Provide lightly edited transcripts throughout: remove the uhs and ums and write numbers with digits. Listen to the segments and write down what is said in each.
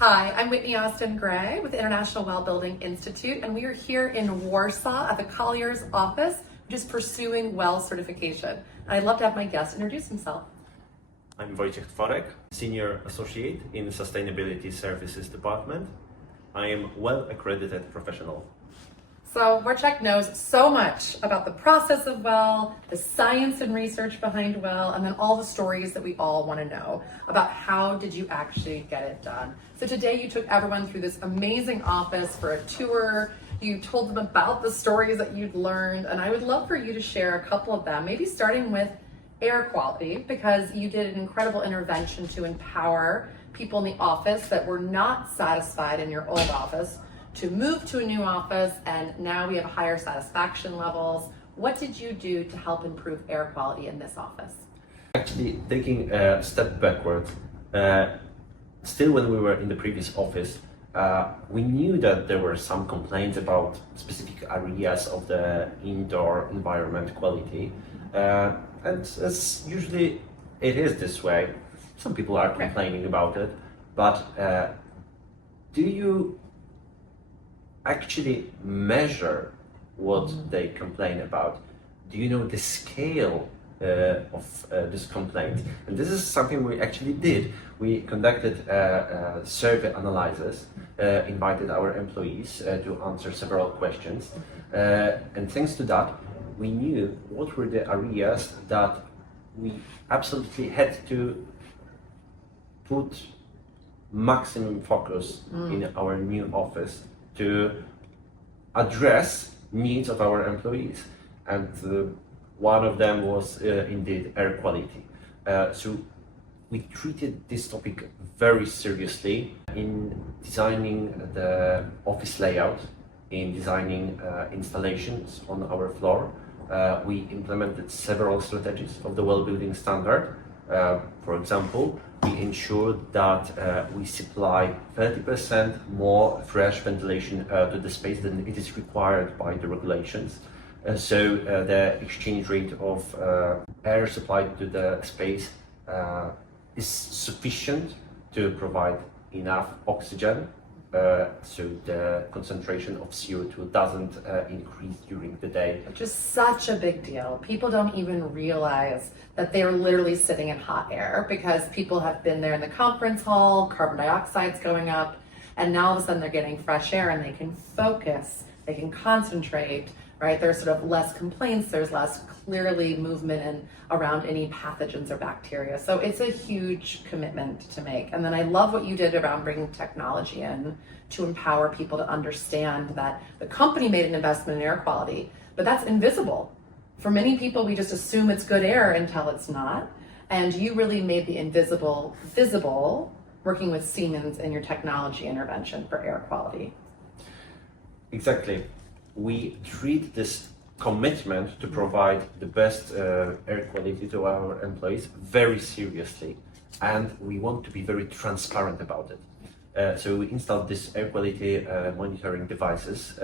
Hi, I'm Whitney Austin Gray with the International Well Building Institute, and we are here in Warsaw at the Colliers office, just pursuing WELL certification. And I'd love to have my guest introduce himself. I'm Wojciech Tworek, Senior Associate in the Sustainability Services Department. I am well accredited professional. So Wojciech knows so much about the process of WELL, the science and research behind WELL, and then all the stories that we all want to know about how did you actually get it done. So today you took everyone through this amazing office for a tour. You told them about the stories that you'd learned, and I would love for you to share a couple of them, maybe starting with air quality, because you did an incredible intervention to empower people in the office that were not satisfied in your old office to move to a new office, and now we have higher satisfaction levels. What did you do to help improve air quality in this office? Actually, taking a step backwards, still when we were in the previous office, we knew that there were some complaints about specific areas of the indoor environment quality. And as usually it is this way, some people are complaining about it, but do you actually measure what they complain about? Do you know the scale of this complaint? And this is something we actually did. We conducted survey analysis, invited our employees to answer several questions, and thanks to that, we knew what were the areas that we absolutely had to put maximum focus in our new office to address needs of our employees. And one of them was indeed air quality. So we treated this topic very seriously in designing the office layout, in designing installations on our floor. We implemented several strategies of the WELL building standard. For example, we ensured that we supply 30% more fresh ventilation to the space than it is required by the regulations. So the exchange rate of air supplied to the space is sufficient to provide enough oxygen, so the concentration of CO2 doesn't increase during the day. Which is such a big deal. People don't even realize that they're literally sitting in hot air because people have been there in the conference hall, carbon dioxide's going up, and now all of a sudden they're getting fresh air and they can focus, they can concentrate, right? There's sort of less complaints, there's less clearly movement and around any pathogens or bacteria. So it's a huge commitment to make. And then I love what you did around bringing technology in to empower people to understand that the company made an investment in air quality, but that's invisible. For many people, we just assume it's good air until it's not. And you really made the invisible visible, working with Siemens in your technology intervention for air quality. Exactly. We treat this commitment to provide the best air quality to our employees very seriously, and we want to be very transparent about it. So we installed this air quality monitoring devices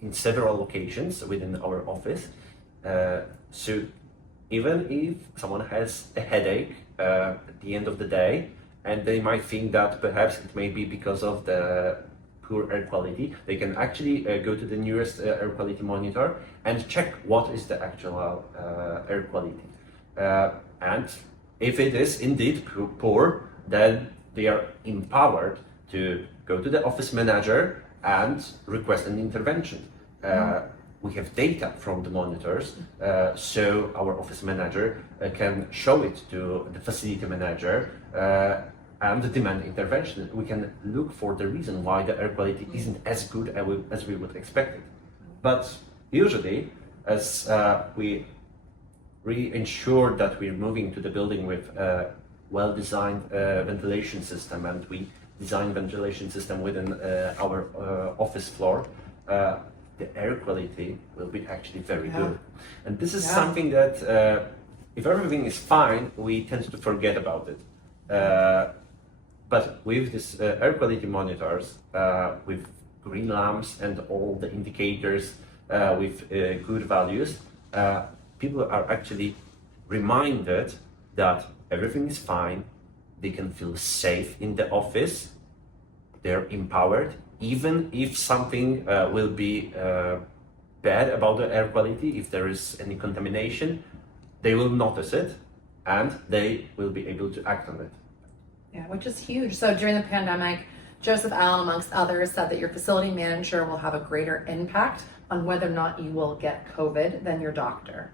in several locations within our office. So even if someone has a headache at the end of the day, and they might think that perhaps it may be because of the poor air quality, they can actually go to the nearest air quality monitor and check what is the actual air quality. And if it is indeed poor, then they are empowered to go to the office manager and request an intervention. We have data from the monitors, so our office manager can show it to the facility manager and demand intervention. We can look for the reason why the air quality isn't as good as we would expect it. But usually, as we ensure that we're moving to the building with a well-designed ventilation system, and we design ventilation system within our office floor, the air quality will be actually very good. And this is something that, if everything is fine, we tend to forget about it. But with this air quality monitors, with green lamps and all the indicators with good values, people are actually reminded that everything is fine, they can feel safe in the office, they're empowered, even if something will be bad about the air quality, if there is any contamination, they will notice it and they will be able to act on it. Yeah, which is huge. So during the pandemic, Joseph Allen, amongst others, said that your facility manager will have a greater impact on whether or not you will get COVID than your doctor.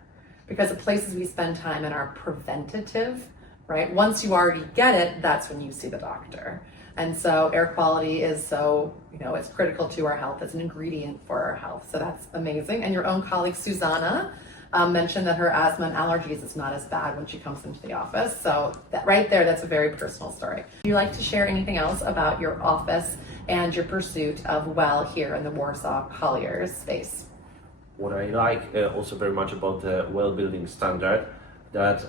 Because the places we spend time in are preventative, right? Once you already get it, that's when you see the doctor. And so air quality is so, it's critical to our health. It's an ingredient for our health. So that's amazing. And your own colleague, Susanna, mentioned that her asthma and allergies is not as bad when she comes into the office. So that right there, that's a very personal story. Would you like to share anything else about your office and your pursuit of well here in the Warsaw Colliers space? What I like also very much about the well building standard, that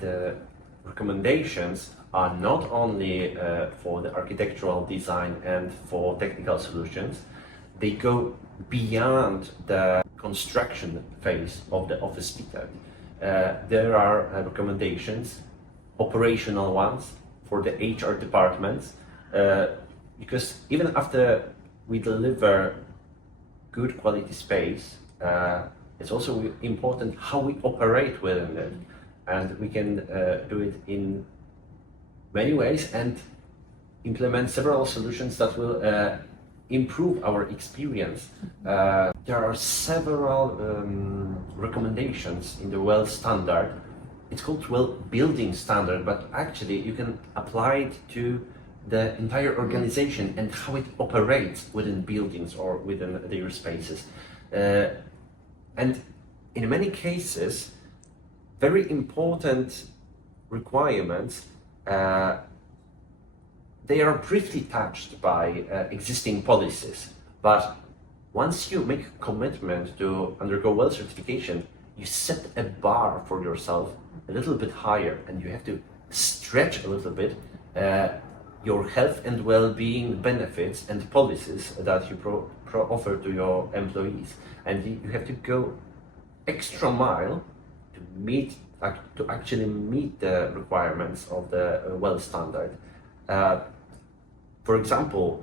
the recommendations are not only for the architectural design and for technical solutions, they go beyond the construction phase of the office fit-out. There are recommendations, operational ones for the HR departments, because even after we deliver good quality space, it's also important how we operate within it, and we can do it in many ways and implement several solutions that will improve our experience. There are several recommendations in the well standard. It's called well building standard, but actually you can apply it to the entire organization and how it operates within buildings or within their spaces. And in many cases, very important requirements, they are briefly touched by existing policies, but once you make a commitment to undergo well certification, you set a bar for yourself a little bit higher, and you have to stretch a little bit your health and well-being benefits and policies that you offer to your employees, and you have to go extra mile to actually meet the requirements of the well standard. For example,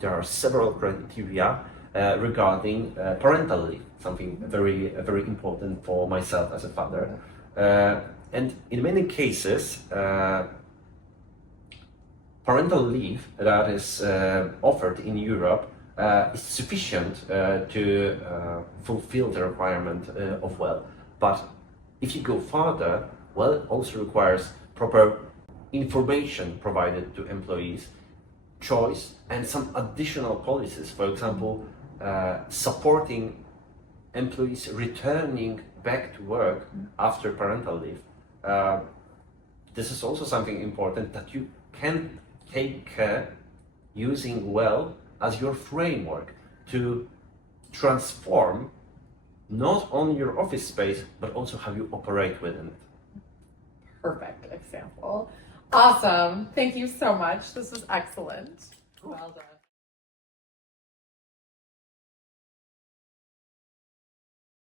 there are several criteria regarding parental leave, something very important for myself as a father. And in many cases, parental leave that is offered in Europe is sufficient to fulfill the requirement of well. But if you go further, well also requires proper information provided to employees, choice, and some additional policies. For example, supporting employees returning back to work after parental leave. This is also something important that you can take care using well as your framework to transform not only your office space, but also how you operate within it. Perfect example. Awesome. Thank you so much. This was excellent. Well done.